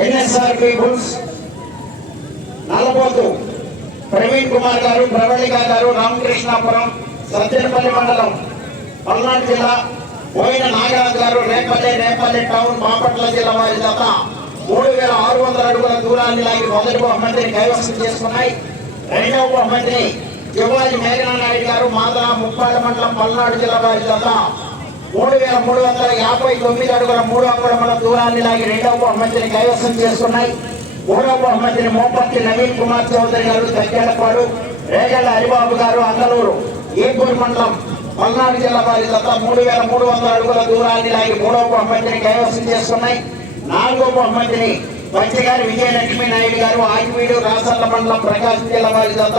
NSR peoples Nallapothu Praveen Kumar గారు ప్రవళిక గారు రామకృష్ణాపురం సత్యనపల్లి మండలం పల్నాడు జిల్లా పోయిన నాగరాజు గారు రేపల్లి రేపల్లి టౌన్ బాపట్ల జిల్లా వారి జత. మూడు వేల ఆరు వందల అడుగుల దూరాన్ని లాగి మొదటి బహుమతిని కైవసం చేసుకున్నాయి. రెండవ బహుమతిని శివాజీ మేఘనా నాయుడు గారు మాదా ముప్పాడ మండలం పల్నాడు జిల్లా వారి జత. మూడు వేల మూడు వందల యాభై తొమ్మిది అడుగుల మూడు అంగుళముల దూరాన్ని లాగి రెండవ బహుమతిని కైవసం చేసుకున్నాయి. మూడవ బహుమతిని మోపర్తి నవీన్ కుమార్ చౌదరి గారు దగ్గరపాడు రేగళ్ళ హరిబాబు గారు అందలూరు ఏపూర్ మండలం పల్నాడు జిల్లా వారి తప్ప మూడు వేల మూడు వందల అడుగుల దూరాన్ని లాగి మూడవ బహుమతిని కైవసం చేసుకున్నాయి. నాలుగో బహుమతిని పచ్చిగారి విజయలక్ష్మి నాయుడు గారు ఆకివీడు రాసర్ల మండలం ప్రకాశం జిల్లా వారి తప్ప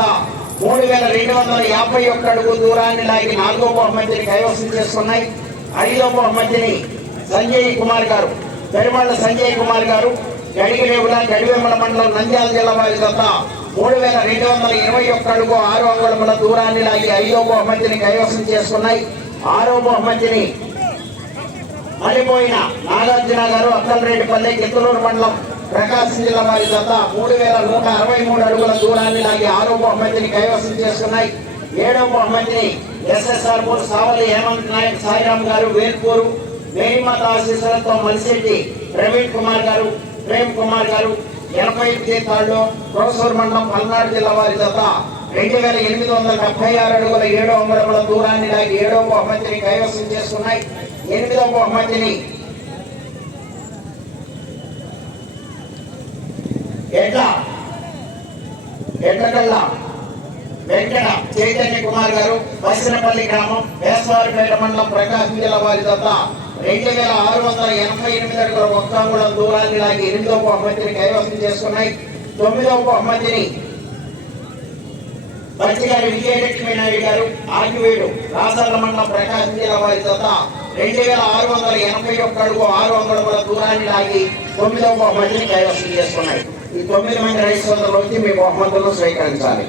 మూడు వేల రెండు వందల యాభై ఒక్క అడుగు దూరాన్ని లాగి నాలుగో బహుమతిని కైవసం చేసుకున్నాయి. ఐదో బహుమతిని సంజయ్ కుమార్ గారు. పెరుమాళ్ళ సంజయ్ కుమార్ గారు. గడిగిరేవుల గడివేమల మండలం నంద్యాల జిల్లా వారి తప్ప మూడు వేల రెండు వందల ఇరవై ఒక్క అడుగు ఆరు అంగుళముల దూరాన్ని లాగి ఐదో బహుమతిని కైవసం చేసుకున్నాయి. ఆరో బహుమతిని మళ్ళీపోయిన నాగార్జున గారు అక్కలరేటిపల్లి కిత్తలూరు మండలం ప్రకాశం జిల్లా వారి తప్ప మూడు వేల నూట అరవై మూడు అడుగుల దూరాన్ని లాగి ఆరో బహుమతిని కైవసం చేసుకున్నాయి. ఏడవ బహుమతిని ఎస్ఎస్ఆర్ సావలి హేమంత్ నాయక్ సాయిరామ్ గారు వేల్పూరు వేణిమాత ఆశీస్సులతో మలిశెట్టి ప్రవీణ్ కుమార్ గారు ప్రేమ్ కుమార్ గారు ఎనభై జీతాల్లో ప్రొఫెసర్ మండలం పల్నాడు జిల్లా వారి జత రెండు వేల ఎనిమిది వందల డెబ్బై ఆరు అడుగుల ఏడో అంగుళముల దూరాన్ని లాగి ఏడో బహుమతిని కైవసం చేసుకున్నాయి. ఎనిమిదవ బహుమతిని ఎడ్ల ఎడ్లకల్లా వెంకట చైతన్య కుమార్ గారు బసినపల్లి గ్రామం వేసవారిపేట మండలం ప్రకాశం జిల్లా వారి దత్త రెండు వేల ఆరు వందల ఎనభై ఎనిమిది అడుగుల ఒక్క అంగుళం దూరాన్ని లాగి ఎనిమిదవ బహుమతిని కైవసం చేసుకున్నాయి. తొమ్మిదవ బహుమతిని బచ్చిగారి విజయలక్ష్మి నాయుడు గారు ఆర్కివేడు రాసాల మండలం ప్రకాశం జిల్లా వారి జత రెండు వేల ఆరు వందల ఎనభై ఒక్క అడుగు ఆరు అంగుళముల దూరాన్ని లాగి తొమ్మిదవ బహుమతిని కైవసం చేసుకున్నాయి. ఈ తొమ్మిది మంది రైతు సోదరులు వచ్చి మీ బహుమతులను స్వీకరించాలి.